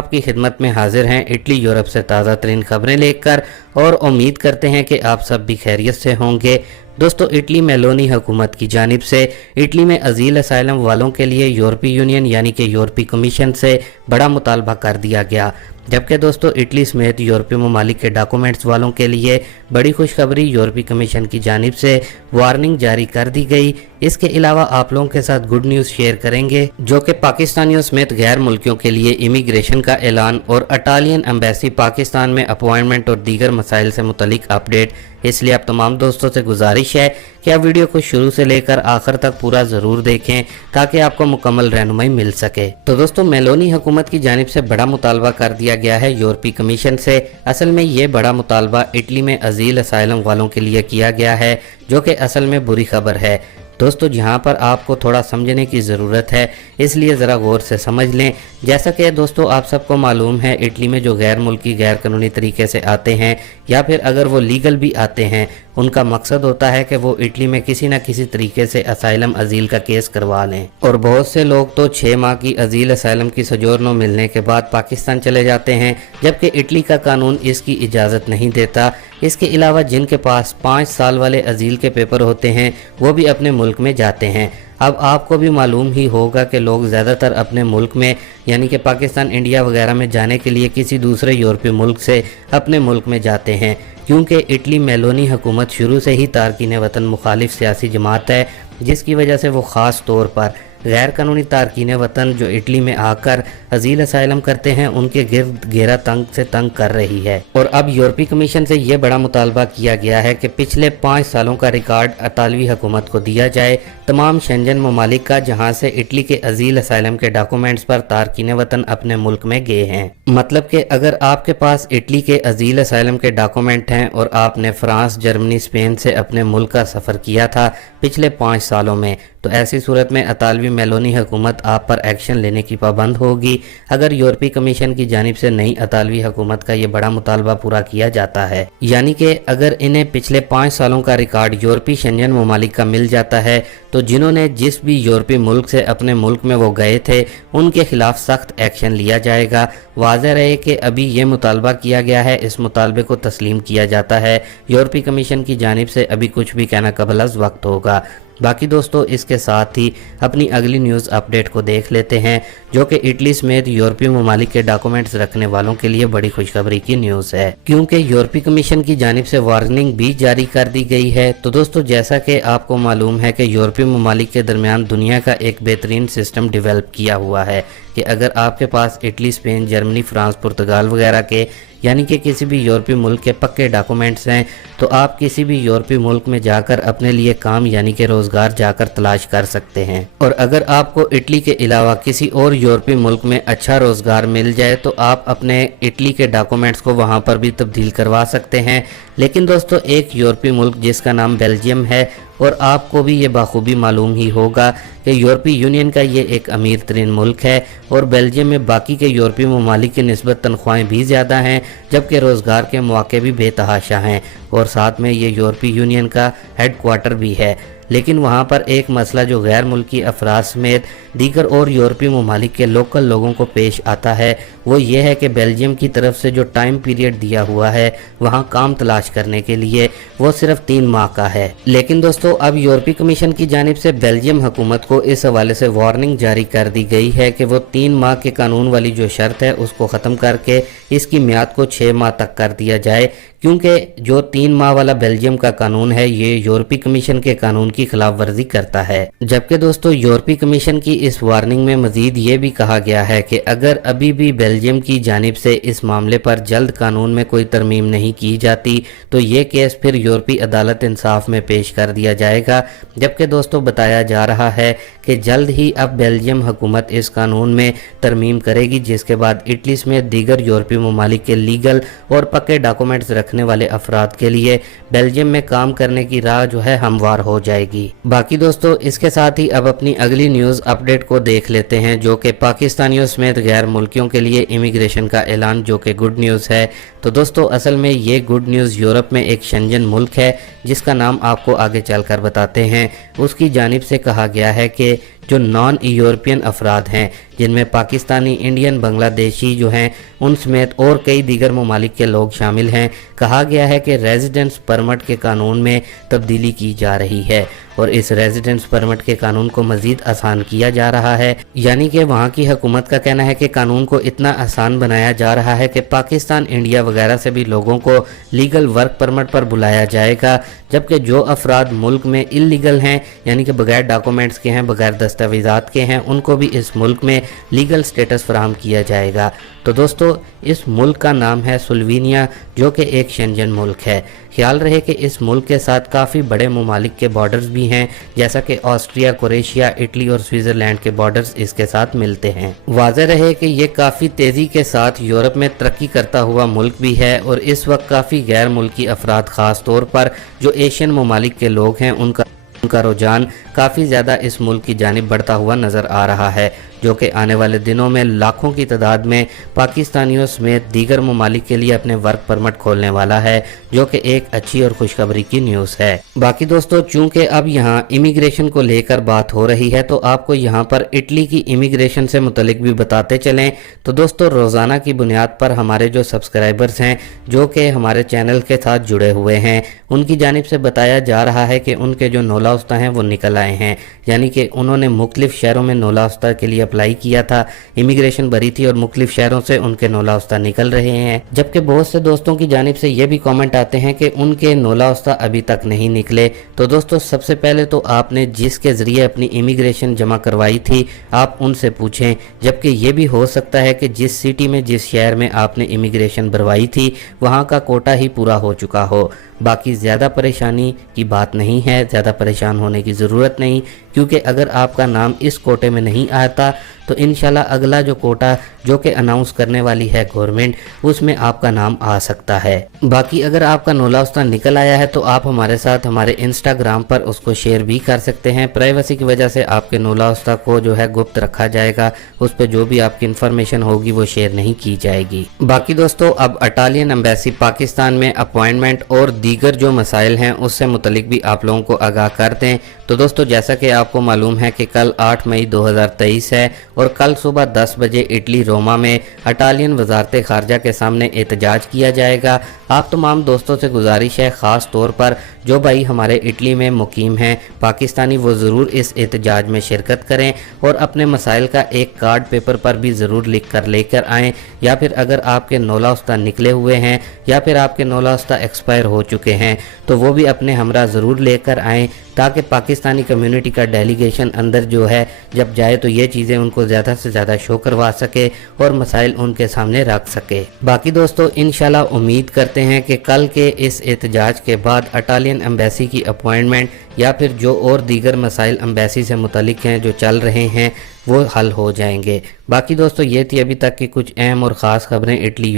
आपकी खिदमत में हाजिर हैं इटली यूरोप से ताज़ा तरीन खबरें लेकर और उम्मीद करते हैं कि आप सब भी खैरियत से होंगे। दोस्तों, इटली मेलोनी हुकूमत की जानिब से इटली में अजील असाइलम वालों के लिए यूरोपीय यूनियन यानी कि यूरोपीय कमीशन से बड़ा मुतालबा कर दिया गया, जबकि दोस्तों इटली समेत यूरोपीय ममालिक के डॉक्यूमेंट्स वालों के लिए बड़ी खुशखबरी यूरोपीय कमीशन की जानिब से वार्निंग जारी कर दी गई। इसके अलावा आप लोगों के साथ गुड न्यूज़ शेयर करेंगे जो कि पाकिस्तानियों समेत गैर मुल्कियों के लिए इमिग्रेशन का ऐलान और इटालियन एम्बेसी पाकिस्तान में अपॉइंटमेंट और दीगर मसाइल से मुतलिक अपडेट। इसलिए आप तमाम दोस्तों से गुजारिश है कि आप वीडियो को शुरू से लेकर आखिर तक पूरा ज़रूर देखें ताकि आपको मुकम्मल रहनुमाई मिल सके। तो दोस्तों, मेलोनी हुकूमत की जानिब से बड़ा मुतालबा कर दिया गया है यूरोपीय कमीशन से। असल में ये बड़ा मुतालबा इटली में अजील असाइलम वालों के लिए किया गया है, जो कि असल में बुरी खबर है। दोस्तों, जहां पर आपको थोड़ा समझने की ज़रूरत है, इसलिए ज़रा गौर से समझ लें। जैसा कि दोस्तों आप सबको मालूम है, इटली में जो गैर मुल्की गैर कानूनी तरीके से आते हैं या फिर अगर वो लीगल भी आते हैं, उनका मकसद होता है कि वो इटली में किसी न किसी तरीके से असाइलम अजील का केस करवा लें। और बहुत से लोग तो 6 माह की अजील असाइलम की सजोरनो मिलने के बाद पाकिस्तान चले जाते हैं, जबकि इटली का कानून इसकी इजाज़त नहीं देता। इसके अलावा जिनके पास 5 साल वाले अजील के पेपर होते हैं, वो भी अपने मुल्क में जाते हैं। अब आपको भी मालूम ही होगा कि लोग ज़्यादातर अपने मुल्क में यानी कि पाकिस्तान, इंडिया वगैरह में जाने के लिए किसी दूसरे यूरोपीय मुल्क से अपने मुल्क में जाते हैं, क्योंकि इटली मेलोनी हुकूमत शुरू से ही तारकीन वतन मुखालिफ सियासी जमात है, जिसकी वजह से वो ख़ास तौर पर गैर कानूनी तारकीन वतन जो इटली में आकर अजील असाइलम करते हैं, उनके गिर्द घेरा तंग से तंग कर रही है। और अब यूरोपीय कमीशन से ये बड़ा मुतालबा किया गया है कि पिछले 5 सालों का रिकॉर्ड इतालवी हुकूमत को दिया जाए, तमाम शेंजन ममालिक का, जहां से इटली के अजील असाइलम के डॉक्यूमेंट्स पर तारकीन वतन अपने मुल्क में गए हैं। मतलब कि अगर आपके पास इटली के अजील असाइलम के डॉक्यूमेंट हैं और आपने फ्रांस, जर्मनी, स्पेन से अपने मुल्क का सफ़र किया था पिछले 5 सालों में, तो ऐसी सूरत में इतालवी मेलोनी हुकूमत आप पर एक्शन लेने की पाबंद होगी अगर यूरोपीय कमीशन की जानिब से नई इतालवी हुकूमत का ये बड़ा मुतालबा पूरा किया जाता है। यानी कि अगर इन्हें पिछले 5 सालों का रिकॉर्ड यूरोपीय शेंजन ममालिक का मिल जाता है, तो जिन्होंने जिस भी यूरोपीय मुल्क से अपने मुल्क में वो गए थे, उनके खिलाफ सख्त एक्शन लिया जाएगा। वाज़ेह रहे कि अभी ये मुतालबा किया गया है, इस मुतालबे को तस्लीम किया जाता है। यूरोपीय कमीशन की जानिब से अभी कुछ भी कहना कबल अज़ वक्त होगा। बाकी दोस्तों, इसके साथ ही अपनी अगली न्यूज़ अपडेट को देख लेते हैं, जो कि इटली समेत यूरोपीय ममालिक के डॉक्यूमेंट्स रखने वालों के लिए बड़ी खुशखबरी की न्यूज़ है, क्योंकि यूरोपीय कमीशन की जानिब से वार्निंग भी जारी कर दी गई है। तो दोस्तों, जैसा कि आपको मालूम है कि यूरोपीय ममालिक के दरमियान दुनिया का एक बेहतरीन सिस्टम डेवलप किया हुआ है कि अगर आपके पास इटली, स्पेन, जर्मनी, फ्रांस, पुर्तगाल वगैरह के यानी कि किसी भी यूरोपीय मुल्क के पक्के डॉक्यूमेंट्स हैं, तो आप किसी भी यूरोपीय मुल्क में जाकर अपने लिए काम यानी कि रोज़गार जाकर तलाश कर सकते हैं। और अगर आपको इटली के अलावा किसी और यूरोपीय मुल्क में अच्छा रोज़गार मिल जाए, तो आप अपने इटली के डॉक्यूमेंट्स को वहाँ पर भी तब्दील करवा सकते हैं। लेकिन दोस्तों, एक यूरोपीय मुल्क जिसका नाम बेल्जियम है, और आपको भी ये बाखूबी मालूम ही होगा कि यूरोपीय यूनियन का ये एक अमीर तरीन मुल्क है और बेल्जियम में बाकी के यूरोपीय ममालिक की निस्बत तनख्वाहें भी ज़्यादा हैं, जबकि रोज़गार के मौके भी बेतहाशा हैं, और साथ में ये यूरोपीय यूनियन का हेड क्वार्टर भी है। लेकिन वहाँ पर एक मसला जो गैर मुल्की अफराद समेत दीगर और यूरोपीय ममालिक के लोकल लोगों को पेश आता है, वो ये है कि बेल्जियम की तरफ से जो टाइम पीरियड दिया हुआ है वहाँ काम तलाश करने के लिए, वो सिर्फ 3 माह का है। लेकिन दोस्तों, अब यूरोपीय कमीशन की जानिब से बेल्जियम हुकूमत को इस हवाले से वार्निंग जारी कर दी गई है कि वो 3 माह के कानून वाली जो शर्त है उसको ख़त्म करके इसकी मियाद को 6 माह तक कर दिया जाए, क्योंकि जो 3 माह वाला बेल्जियम का कानून है ये यूरोपीय कमीशन के कानून की खिलाफ वर्जी करता है। जबकि दोस्तों, यूरोपीय कमीशन की इस वार्निंग में मजीद ये भी कहा गया है कि अगर अभी भी बेल्जियम की जानिब से इस मामले पर जल्द कानून में कोई तरमीम नहीं की जाती, तो ये केस फिर यूरोपीय अदालत इंसाफ में पेश कर दिया जाएगा। जबकि दोस्तों, बताया जा रहा है कि जल्द ही अब बेल्जियम हुकूमत इस कानून में तरमीम करेगी, जिसके बाद इटली समेत दीगर यूरोपीय ममालिक के लीगल और पक्के डॉक्यूमेंट्स रखने वाले अफराद के लिए बेल्जियम में काम करने की राह जो है हमवार हो जाएगी। बाकी दोस्तों, इसके साथ ही अब अपनी अगली न्यूज़ अपडेट को देख लेते हैं, जो कि पाकिस्तानियों समेत गैर मुल्कियों के लिए इमिग्रेशन का ऐलान, जो कि गुड न्यूज़ है। तो दोस्तों, असल में ये गुड न्यूज़ यूरोप में एक शेंजन मुल्क है जिसका नाम आपको आगे चलकर बताते हैं। उसकी जानिब से कहा गया है कि जो नॉन यूरोपियन अफराद हैं, जिनमें पाकिस्तानी, इंडियन, बांग्लादेशी जो हैं उन समेत और कई दीगर ममालिक के लोग शामिल हैं। कहा गया है कि रेजिडेंस परमिट के कानून में तब्दीली की जा रही है और इस रेजिडेंस परमिट के कानून को मज़ीद आसान किया जा रहा है। यानी कि वहाँ की हुकूमत का कहना है कि कानून को इतना आसान बनाया जा रहा है कि पाकिस्तान, इंडिया वगैरह से भी लोगों को लीगल वर्क परमिट पर बुलाया जाएगा, जबकि जो अफराद मुल्क में इल्लीगल हैं, यानी कि बगैर डॉक्यूमेंट्स के हैं, बगैर दस्तावेज़ात के हैं, उनको भी इस मुल्क में लीगल स्टेटस फराहम किया जाएगा। तो दोस्तों, इस मुल्क का नाम है स्लोवेनिया, जो कि एक शेंजन मुल्क है। ख्याल रहे कि इस मुल्क के साथ काफ़ी बड़े ममालिक के बॉर्डर्स भी हैं, जैसा कि ऑस्ट्रिया, क्रोएशिया, इटली और स्विट्ज़रलैंड के बॉर्डर्स इसके साथ मिलते हैं। वाज़ेह रहे कि ये काफ़ी तेज़ी के साथ यूरोप में तरक्की करता हुआ मुल्क भी है और इस वक्त काफ़ी गैर मुल्की अफराद, ख़ास तौर पर जो एशियन ममालिक के लोग हैं, उनका रुझान काफ़ी ज़्यादा इस मुल्क की जानिब बढ़ता हुआ नज़र आ रहा है, जो कि आने वाले दिनों में लाखों की तादाद में पाकिस्तानियों समेत दीगर ममालिक के लिए अपने वर्क परमिट खोलने वाला है, जो कि एक अच्छी और खुशखबरी की न्यूज़ है। बाकी दोस्तों, चूंकि अब यहाँ इमिग्रेशन को लेकर बात हो रही है, तो आपको यहाँ पर इटली की इमिग्रेशन से मुतलिक भी बताते चलें। तो दोस्तों, रोज़ाना की बुनियाद पर हमारे जो सब्सक्राइबर्स हैं, जो कि हमारे चैनल के साथ जुड़े हुए हैं, उनकी जानिब से बताया जा रहा है कि उनके जो नौला उस्ता हैं वो निकल आए हैं। यानी कि उन्होंने मुख्तलिफ शहरों में नौला उस्ता के लिए अप्लाई किया था, इमिग्रेशन भरी थी और मुख्तलिफ शहरों से उनके नौला उस्ता निकल रहे हैं। जबकि बहुत से दोस्तों की जानिब से ये भी कमेंट आते हैं कि उनके नौला उस्ता अभी तक नहीं निकले। तो दोस्तों, सबसे पहले तो आपने जिसके ज़रिए अपनी इमिग्रेशन जमा करवाई थी, आप उनसे पूछें। जबकि ये भी हो सकता है कि जिस सिटी में, जिस शहर में आपने इमिग्रेशन भरवाई थी, वहाँ का कोटा ही पूरा हो चुका हो। बाकी ज़्यादा परेशानी की बात नहीं है, ज़्यादा परेशान होने की ज़रूरत नहीं, क्योंकि अगर आपका नाम इस कोटे में नहीं आता तो इंशाल्लाह अगला जो कोटा जो कि अनाउंस करने वाली है गवर्नमेंट, उसमें आपका नाम आ सकता है। बाकी अगर आपका नौला उस्ता निकल आया है तो आप हमारे साथ हमारे इंस्टाग्राम पर उसको शेयर भी कर सकते हैं। प्राइवेसी की वजह से आपके नौला उस्ता को जो है गुप्त रखा जाएगा, उस पर जो भी आपकी इंफॉर्मेशन होगी वो शेयर नहीं की जाएगी। बाकी दोस्तों, अब इटालियन एम्बेसी पाकिस्तान में अपॉइंटमेंट और दीगर जो मसाइल हैं उससे मुतलिक भी आप लोगों को आगाह कर दें। तो दोस्तों, जैसा कि आपको मालूम है कि कल 8 मई 2023 है और कल सुबह 10 बजे इटली रोमा में इटालियन वजारत खारजा के सामने एहतजाज किया जाएगा। आप तमाम दोस्तों से गुजारिश है, ख़ास तौर पर जो भाई हमारे इटली में मुकीम हैं पाकिस्तानी, वो ज़रूर इस एहतजाज में शिरकत करें और अपने मसाइल का एक कार्ड पेपर पर भी ज़रूर लिख कर लेकर आएँ। या फिर अगर आपके नौला उस्ता निकले हुए हैं या फिर आपके नौला उस्ता एक्सपायर हो चुके हैं तो वो भी अपने हमरा ज़रूर लेकर आएँ, ताकि पाकिस्तानी कम्युनिटी का डेलीगेशन अंदर जो है जब जाए तो ये चीज़ें उनको ज़्यादा से ज़्यादा शो करवा सके और मसाइल उनके सामने रख सके। बाकी दोस्तों, इंशाल्लाह उम्मीद करते हैं कि कल के इस एहतजाज के बाद इटालियन एम्बेसी की अपॉइंटमेंट या फिर जो और दीगर मसाइल एम्बेसी से मुतलिक हैं जो चल रहे हैं वो हल हो जाएंगे। बाकी दोस्तों, ये थी अभी तक की कुछ अहम और ख़ास खबरें इटली